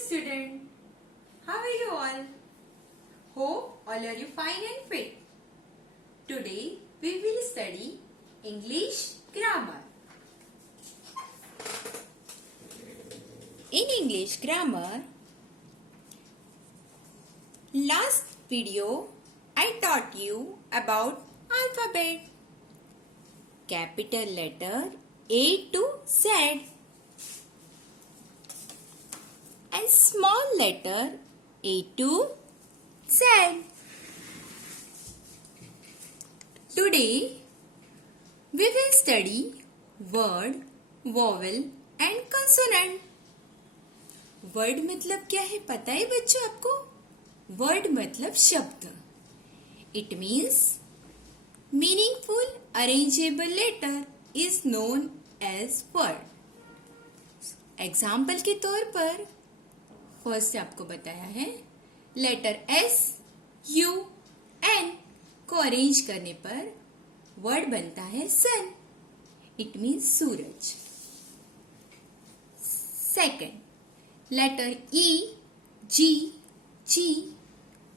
student. How are you all? Hope all are you fine and fit. Today we will study English grammar. In English grammar, last video I taught you about alphabet. Capital letter A to Z. And small letter A to Z. Today we will study word, vowel and consonant. Word मतलब क्या है पता है बच्चों आपको? Word मतलब शब्द. It means meaningful arrangeable letter is known as word. Example के तौर पर फर्स्ट आपको बताया है लेटर एस यू एन को अरेंज करने पर वर्ड बनता है सन. इट मीन्स सूरज. Second letter E G G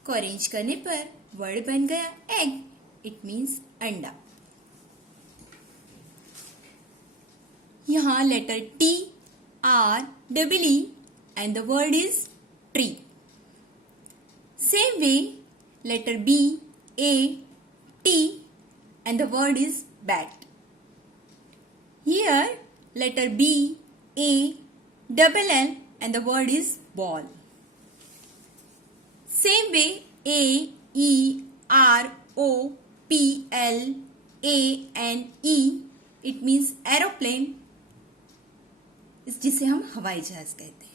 को अरेंज करने पर वर्ड बन गया एग. इट मीन्स अंडा. यहां letter T R double E and the word is tree. Same way, letter B, A, T and the word is bat. Here, letter B, A, double L and the word is ball. Same way, A, E, R, O, P, L, A and E, it means aeroplane, जिसे हम हवाई जहाज कहते हैं.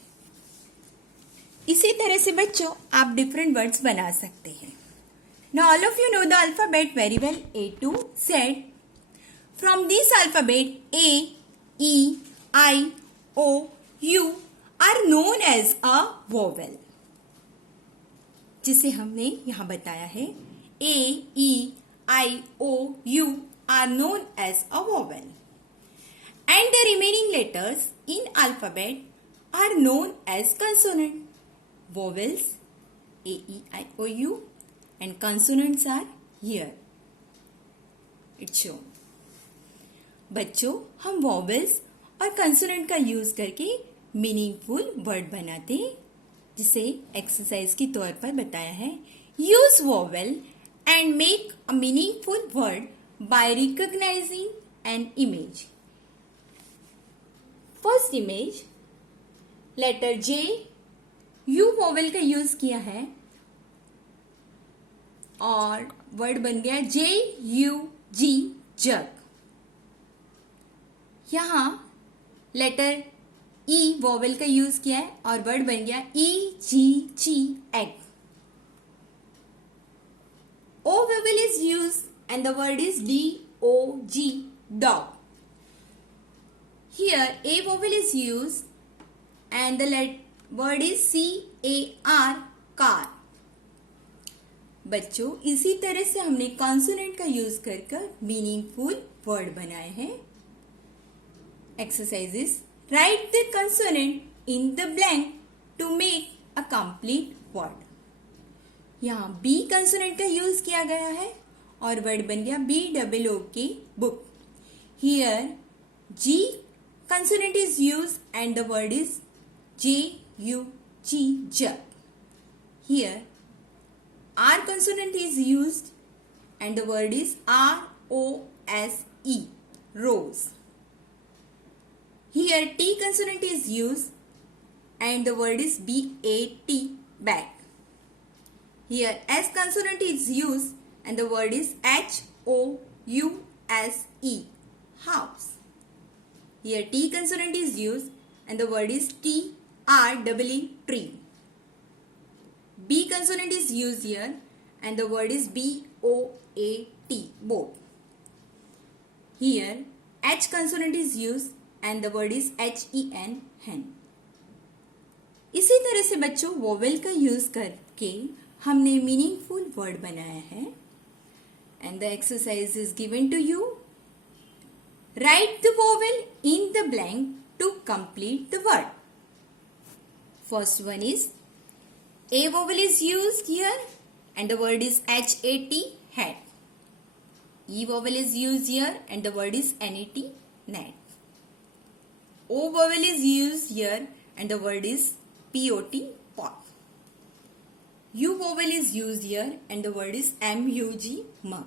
इसी तरह से बच्चों आप डिफरेंट वर्ड्स बना सकते हैं. Now all of you know the alphabet very well A to Z. From this alphabet A, E, I, O, U are known as a vowel, जिसे हमने यहां बताया है. A, E, I, O, U are known as a vowel and the remaining letters in alphabet are known as consonant. Vowels A, E, I, O, U and consonants are here. It's shown. बच्चों हम vowels और consonant का use करके meaningful word बनाते हैं, जिसे exercise के तौर पर बताया है. Use vowel and make a meaningful word by recognizing an image. First image letter J, U vowel का यूज किया है और वर्ड बन गया JUG जग. यहां लेटर E वोवेल का यूज किया है और वर्ड बन गया EGG एग. O वोवेल is used and the word is DOG dog. Here A vowel is used and the word is CAR car. बच्चों इसी तरह से हमने कॉन्सोनेंट का यूज कर मीनिंगफुल वर्ड बनाए हैं. Exercises write the consonant in the blank to make a complete word. यहाँ B कंसोनेंट का यूज किया गया है और वर्ड बन गया BOOK book. Here G consonant is used and the word is JUG jug. Here R consonant is used and the word is ROSE rose. Here T consonant is used and the word is BAT bat. Here S consonant is used and the word is HOUSE house. Here T consonant is used and the word is TREE tree. B consonant is used here and the word is BOAT boat. Here H consonant is used and the word is HEN hen. इसी तरह से बच्चों vowel का use करके हमने meaningful word बनाया है. And the exercise is given to you. Write the vowel in the blank to complete the word. First one is A vowel is used here and the word is HAT, hat. E vowel is used here and the word is NET, net. O vowel is used here and the word is POT, pot. U vowel is used here and the word is MUG, mug.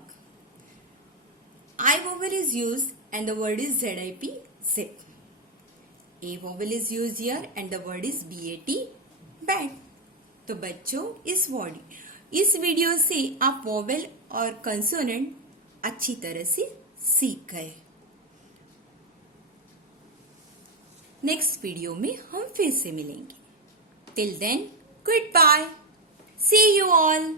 I vowel is used and the word is ZIP, zip. A vowel is used here and the word is BAT, bat. तो बच्चों इस video से आप vowel और consonant अच्छी तरह से सीख गए। नेक्स्ट वीडियो में हम फिर से मिलेंगे। Till then good bye, see you all.